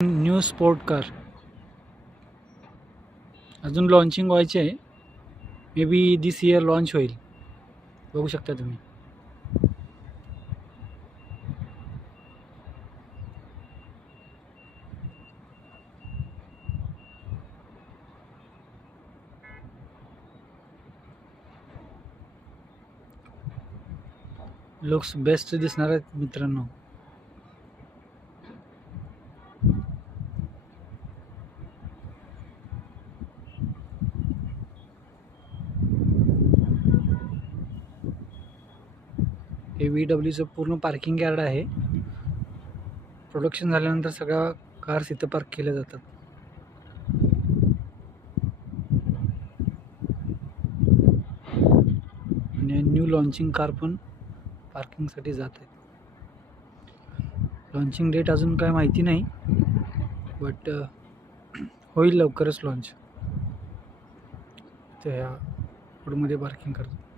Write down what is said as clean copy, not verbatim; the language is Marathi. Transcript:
न्यू स्पोर्ट कार अजून लॉन्चिंग व्हायची आहे. May be this year launch होईल. बघू शकता तुम्ही. लुक्स बेस्ट दिसणार आहेत मित्रांनो. हे VWचं पूर्ण पार्किंग यार्ड आहे. प्रोडक्शन झाल्यानंतर सगळ्या कार्स इथं पार्क केल्या जातात. आणि न्यू लॉन्चिंग कार पण पार्किंगसाठी जात आहेत. लॉन्चिंग डेट अजून काय माहिती नाही, बट होईल लवकरच लॉन्च. त्या रोडमध्ये पार्किंग करतो.